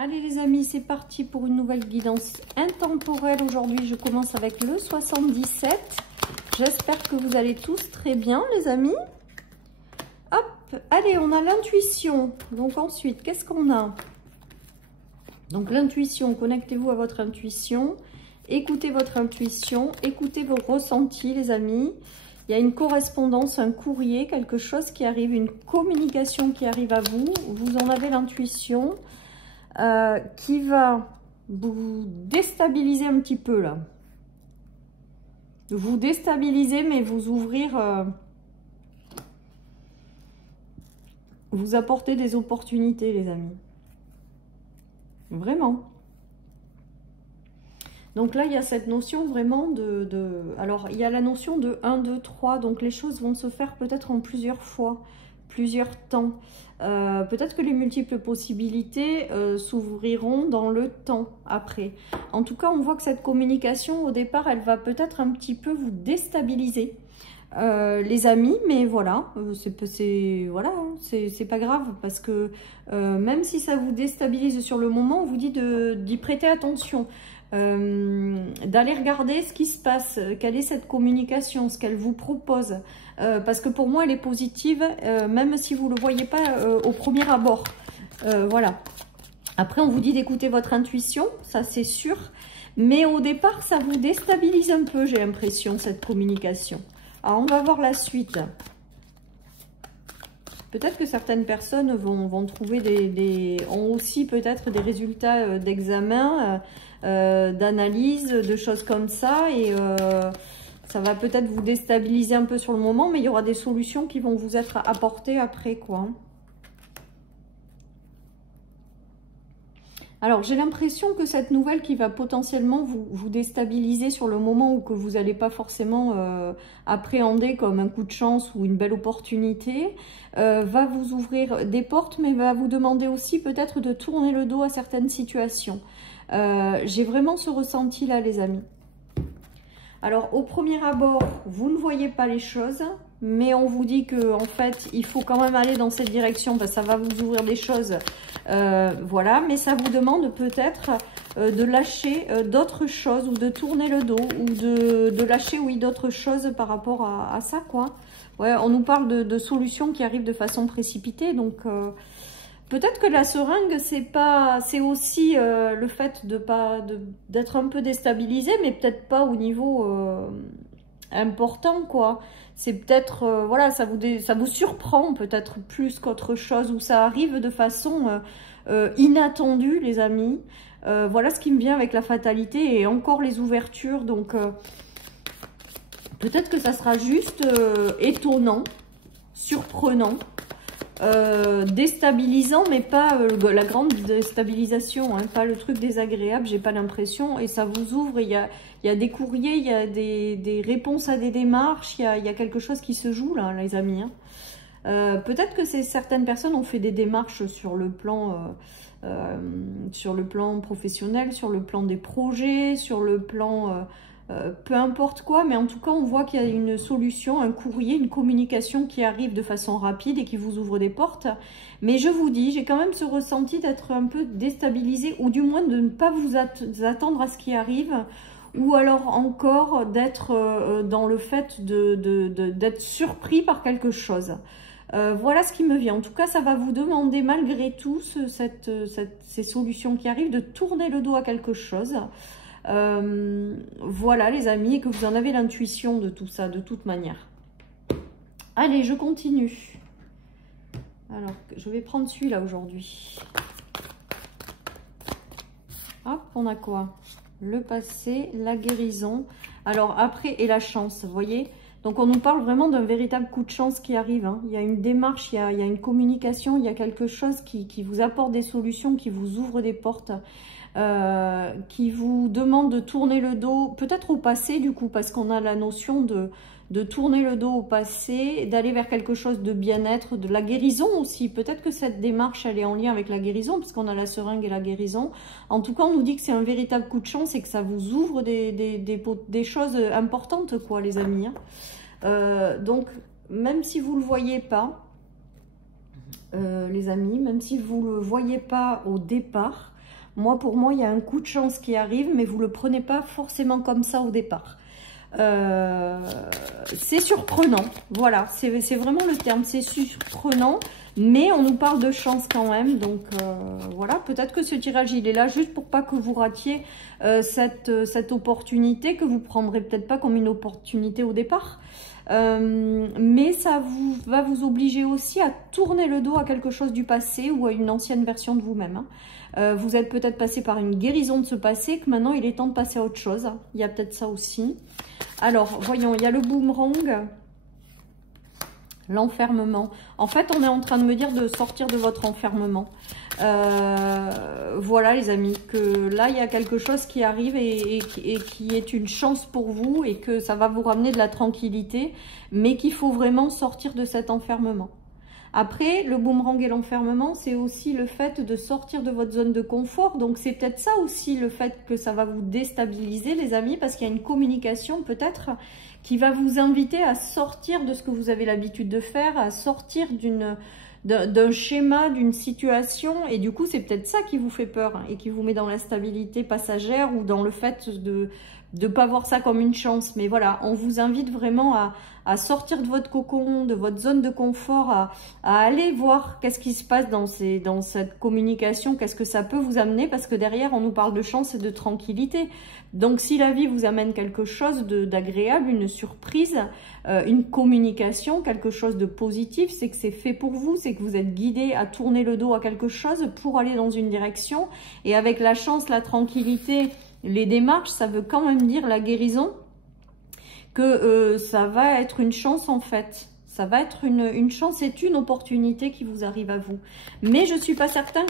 Allez les amis, c'est parti pour une nouvelle guidance intemporelle. Aujourd'hui, je commence avec le 77. J'espère que vous allez tous très bien les amis. Hop, allez, on a l'intuition. Donc ensuite, qu'est-ce qu'on a? Donc l'intuition, connectez-vous à votre intuition. Écoutez votre intuition, écoutez vos ressentis les amis. Il y a une correspondance, un courrier, quelque chose qui arrive, une communication qui arrive à vous. Vous en avez l'intuition. Qui va vous déstabiliser un petit peu là. Vous déstabiliser mais vous ouvrir, vous apporter des opportunités les amis. Vraiment. Donc là il y a cette notion vraiment alors il y a la notion de 1, 2, 3. Donc les choses vont se faire peut-être en plusieurs fois, plusieurs temps. Peut-être que les multiples possibilités s'ouvriront dans le temps après. En tout cas, on voit que cette communication, au départ, elle va peut-être un petit peu vous déstabiliser, les amis. Mais voilà, c'est pas grave parce que même si ça vous déstabilise sur le moment, on vous dit d'y prêter attention. D'aller regarder ce qui se passe, quelle est cette communication, ce qu'elle vous propose, parce que pour moi elle est positive, même si vous ne le voyez pas au premier abord. Voilà. Après on vous dit d'écouter votre intuition, ça c'est sûr, mais au départ ça vous déstabilise un peu, j'ai l'impression, cette communication. Alors on va voir la suite. Peut-être que certaines personnes vont trouver ont aussi peut-être des résultats d'examen, d'analyse, de choses comme ça. Et ça va peut-être vous déstabiliser un peu sur le moment, mais il y aura des solutions qui vont vous être apportées après, quoi. Alors, j'ai l'impression que cette nouvelle qui va potentiellement vous déstabiliser sur le moment ou que vous n'allez pas forcément appréhender comme un coup de chance ou une belle opportunité, va vous ouvrir des portes, mais va vous demander aussi peut-être de tourner le dos à certaines situations. J'ai vraiment ce ressenti-là, les amis. Alors, au premier abord, vous ne voyez pas les choses, mais on vous dit que en fait, il faut quand même aller dans cette direction parce que ça va vous ouvrir des choses. Voilà, mais ça vous demande peut-être de lâcher d'autres choses ou de tourner le dos ou de lâcher, oui, d'autres choses par rapport à ça, quoi. Ouais, on nous parle de solutions qui arrivent de façon précipitée, donc peut-être que la seringue, c'est aussi le fait d'être un peu déstabilisé, mais peut-être pas au niveau important, quoi. C'est peut-être, voilà, ça vous surprend peut-être plus qu'autre chose, ou ça arrive de façon inattendue, les amis. Voilà ce qui me vient avec la fatalité et encore les ouvertures. Donc, peut-être que ça sera juste étonnant, surprenant, déstabilisant, mais pas la grande déstabilisation, hein, pas le truc désagréable, j'ai pas l'impression. Et ça vous ouvre, il y a des courriers, il y a des réponses à des démarches, il y a quelque chose qui se joue là, les amis, hein. Peut-être que certaines personnes ont fait des démarches sur le plan professionnel, sur le plan des projets, sur le plan peu importe quoi, mais en tout cas on voit qu'il y a une solution, un courrier, une communication qui arrive de façon rapide et qui vous ouvre des portes. Mais je vous dis, j'ai quand même ce ressenti d'être un peu déstabilisé, ou du moins de ne pas vous attendre à ce qui arrive, ou alors encore d'être dans le fait d'être surpris par quelque chose. Voilà ce qui me vient. En tout cas, ça va vous demander malgré tout, ces solutions qui arrivent, de tourner le dos à quelque chose. Voilà les amis, et que vous en avez l'intuition de tout ça, de toute manière. Allez, je continue. Alors, je vais prendre celui-là aujourd'hui. Hop, on a quoi? Le passé, la guérison. Alors après, et la chance, vous voyez? Donc on nous parle vraiment d'un véritable coup de chance qui arrive, hein. Il y a une démarche, il y a une communication, il y a quelque chose qui vous apporte des solutions, qui vous ouvre des portes, qui vous demande de tourner le dos, peut-être au passé du coup, parce qu'on a la notion de tourner le dos au passé, d'aller vers quelque chose de bien-être, de la guérison aussi. Peut-être que cette démarche, elle est en lien avec la guérison, puisqu'on a la seringue et la guérison. En tout cas, on nous dit que c'est un véritable coup de chance et que ça vous ouvre des choses importantes, quoi, les amis, hein. Donc, même si vous ne le voyez pas, les amis, même si vous ne le voyez pas au départ, Moi, pour moi, il y a un coup de chance qui arrive, mais vous ne le prenez pas forcément comme ça au départ. C'est surprenant, voilà, c'est vraiment le terme, c'est surprenant, mais on nous parle de chance quand même, donc voilà, peut-être que ce tirage il est là juste pour pas que vous ratiez cette opportunité, que vous prendrez peut-être pas comme une opportunité au départ, mais ça va vous obliger aussi à tourner le dos à quelque chose du passé ou à une ancienne version de vous-même, hein. Vous êtes peut-être passé par une guérison de ce passé, que maintenant il est temps de passer à autre chose. Il y a peut-être ça aussi. Alors, voyons, il y a le boomerang, l'enfermement. En fait, on est en train de me dire de sortir de votre enfermement. Voilà les amis, que là, il y a quelque chose qui arrive et qui est une chance pour vous et que ça va vous ramener de la tranquillité, mais qu'il faut vraiment sortir de cet enfermement. Après, le boomerang et l'enfermement, c'est aussi le fait de sortir de votre zone de confort. Donc, c'est peut-être ça aussi, le fait que ça va vous déstabiliser, les amis, parce qu'il y a une communication peut-être qui va vous inviter à sortir de ce que vous avez l'habitude de faire, à sortir d'un schéma, d'une situation. Et du coup, c'est peut-être ça qui vous fait peur hein, et qui vous met dans l'instabilité passagère ou dans le fait de ne pas voir ça comme une chance. Mais voilà, on vous invite vraiment à sortir de votre cocon, de votre zone de confort, à aller voir qu'est-ce qui se passe dans cette communication, qu'est-ce que ça peut vous amener, parce que derrière, on nous parle de chance et de tranquillité. Donc, si la vie vous amène quelque chose d'agréable, une surprise, une communication, quelque chose de positif, c'est que c'est fait pour vous, c'est que vous êtes guidé à tourner le dos à quelque chose pour aller dans une direction. Et avec la chance, la tranquillité, les démarches, ça veut quand même dire la guérison, que ça va être une chance en fait. Ça va être une chance, c'est une opportunité qui vous arrive à vous. Mais je ne suis pas certaine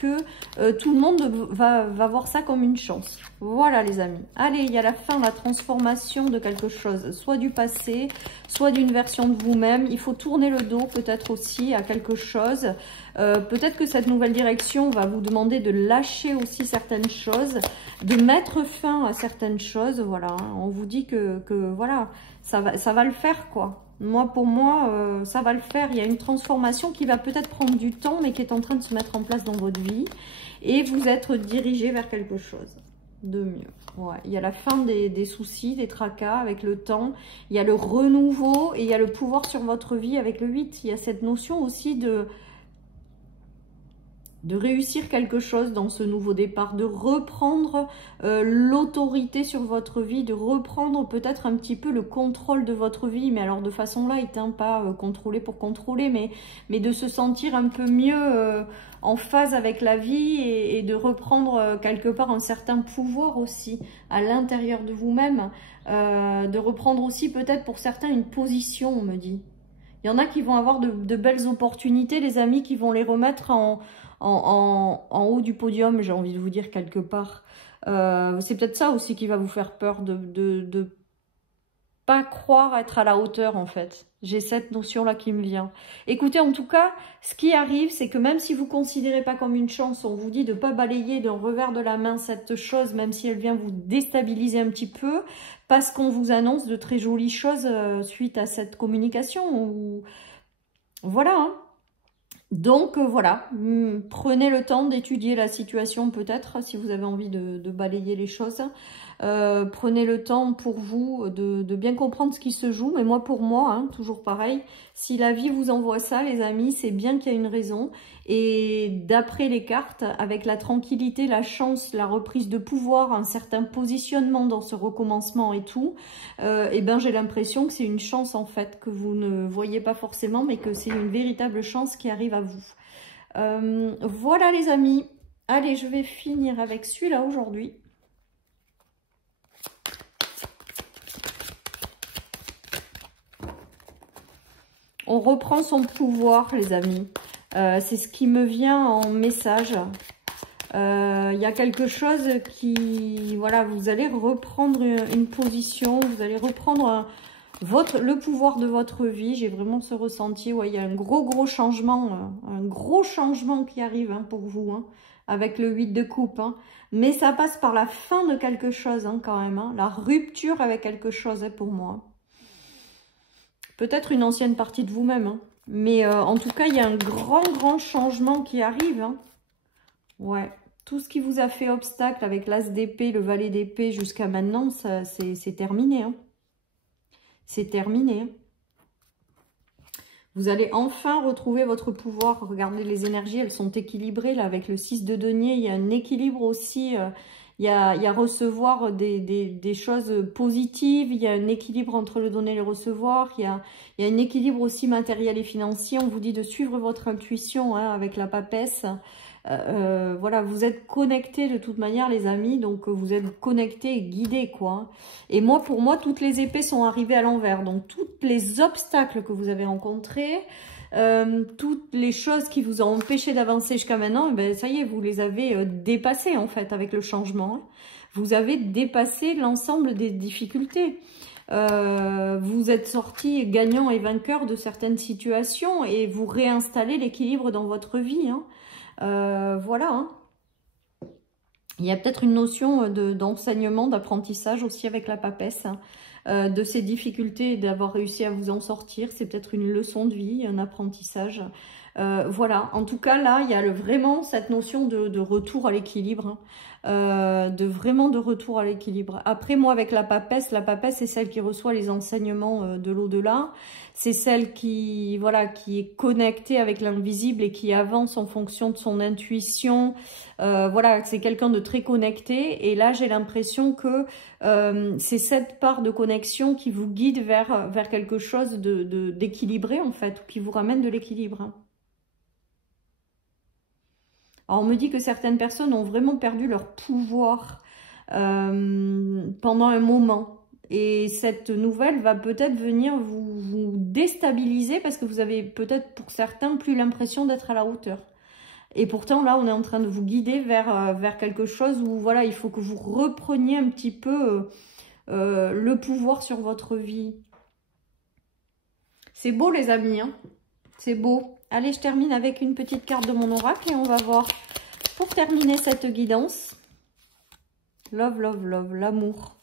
que tout le monde va voir ça comme une chance. Voilà les amis. Allez, il y a la fin, la transformation de quelque chose, soit du passé, soit d'une version de vous-même. Il faut tourner le dos peut-être aussi à quelque chose. Peut-être que cette nouvelle direction va vous demander de lâcher aussi certaines choses, de mettre fin à certaines choses. Voilà, hein. On vous dit que voilà, ça va le faire quoi. Pour moi, ça va le faire. Il y a une transformation qui va peut-être prendre du temps, mais qui est en train de se mettre en place dans votre vie. Et vous êtes dirigé vers quelque chose de mieux. Ouais. Il y a la fin des soucis, des tracas avec le temps. Il y a le renouveau et il y a le pouvoir sur votre vie avec le 8. Il y a cette notion aussi de réussir quelque chose dans ce nouveau départ, de reprendre l'autorité sur votre vie, de reprendre peut-être un petit peu le contrôle de votre vie, mais alors de façon light, hein, pas contrôler pour contrôler, mais de se sentir un peu mieux en phase avec la vie et de reprendre quelque part un certain pouvoir aussi à l'intérieur de vous-même, de reprendre aussi peut-être pour certains une position, on me dit. Il y en a qui vont avoir de belles opportunités, les amis, qui vont les remettre en haut du podium, j'ai envie de vous dire quelque part. C'est peut-être ça aussi qui va vous faire peur, de pas croire être à la hauteur en fait. J'ai cette notion-là qui me vient. Écoutez, en tout cas, ce qui arrive, c'est que même si vous ne considérez pas comme une chance, on vous dit de ne pas balayer d'un revers de la main cette chose, même si elle vient vous déstabiliser un petit peu, parce qu'on vous annonce de très jolies choses suite à cette communication. Voilà, hein. Donc voilà, prenez le temps d'étudier la situation peut-être, si vous avez envie de balayer les choses. Prenez le temps pour vous de bien comprendre ce qui se joue. Mais moi, pour moi, hein, toujours pareil, si la vie vous envoie ça, les amis, c'est bien qu'il y a une raison. Et d'après les cartes, avec la tranquillité, la chance, la reprise de pouvoir, un certain positionnement dans ce recommencement et tout, et ben j'ai l'impression que c'est une chance en fait, que vous ne voyez pas forcément, mais que c'est une véritable chance qui arrive à vous. Voilà les amis. Allez, je vais finir avec celui-là aujourd'hui. On reprend son pouvoir, les amis. C'est ce qui me vient en message. Il y a quelque chose qui... Voilà, vous allez reprendre une position, vous allez reprendre le pouvoir de votre vie. J'ai vraiment ce ressenti. Ouais, il y a un gros changement, qui arrive hein, pour vous, hein, avec le 8 de coupe. Hein. Mais ça passe par la fin de quelque chose hein, quand même. Hein, la rupture avec quelque chose hein, pour moi. Peut-être une ancienne partie de vous-même. Hein. Mais en tout cas, il y a un grand changement qui arrive. Hein. Ouais. Tout ce qui vous a fait obstacle avec l'as d'épée, le valet d'épée jusqu'à maintenant, c'est terminé. Hein. C'est terminé. Vous allez enfin retrouver votre pouvoir. Regardez les énergies, elles sont équilibrées. Là, avec le 6 de denier, il y a un équilibre aussi. Il y a recevoir des choses positives. Il y a un équilibre entre le donner et le recevoir. Il y a un équilibre aussi matériel et financier. On vous dit de suivre votre intuition hein, avec la papesse. Voilà, vous êtes connectés de toute manière les amis, donc vous êtes connectés et guidés quoi. Et moi, pour moi, toutes les épées sont arrivées à l'envers, donc tous les obstacles que vous avez rencontrés, toutes les choses qui vous ont empêché d'avancer jusqu'à maintenant, ben, ça y est, vous les avez dépassées en fait avec le changement. Vous avez dépassé l'ensemble des difficultés. Vous êtes sortis gagnants et vainqueurs de certaines situations et vous réinstallez l'équilibre dans votre vie hein. Voilà. Hein. Il y a peut-être une notion d'enseignement, d'apprentissage aussi avec la papesse, hein, de ces difficultés, d'avoir réussi à vous en sortir. C'est peut-être une leçon de vie, un apprentissage. Voilà. En tout cas, là, il y a vraiment cette notion de retour à l'équilibre. Hein, vraiment de retour à l'équilibre. Après, moi, avec la papesse, c'est celle qui reçoit les enseignements de l'au-delà. C'est celle qui, voilà, qui est connectée avec l'invisible et qui avance en fonction de son intuition. Voilà, c'est quelqu'un de très connecté. Et là, j'ai l'impression que c'est cette part de connexion qui vous guide vers quelque chose d'équilibré, en fait, ou qui vous ramène de l'équilibre. Hein. Alors, on me dit que certaines personnes ont vraiment perdu leur pouvoir pendant un moment. Et cette nouvelle va peut-être venir vous déstabiliser parce que vous avez peut-être pour certains plus l'impression d'être à la hauteur. Et pourtant, là, on est en train de vous guider vers quelque chose où, voilà, il faut que vous repreniez un petit peu le pouvoir sur votre vie. C'est beau, les amis, hein, c'est beau. Allez, je termine avec une petite carte de mon oracle et on va voir, pour terminer cette guidance, love, love, love, l'amour.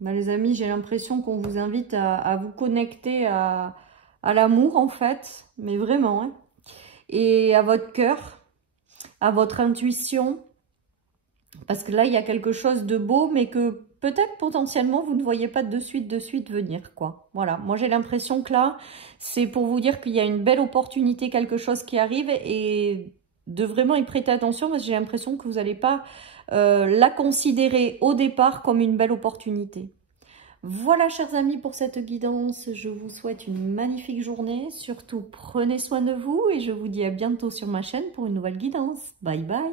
Ben, les amis, j'ai l'impression qu'on vous invite à vous connecter à l'amour, en fait, mais vraiment, hein. Et à votre cœur, à votre intuition, parce que là, il y a quelque chose de beau, mais que peut-être potentiellement, vous ne voyez pas de suite venir, quoi. Voilà, moi j'ai l'impression que là, c'est pour vous dire qu'il y a une belle opportunité, quelque chose qui arrive, et de vraiment y prêter attention, parce que j'ai l'impression que vous n'allez pas la considérer au départ comme une belle opportunité. Voilà, chers amis, pour cette guidance. Je vous souhaite une magnifique journée. Surtout, prenez soin de vous et je vous dis à bientôt sur ma chaîne pour une nouvelle guidance. Bye bye.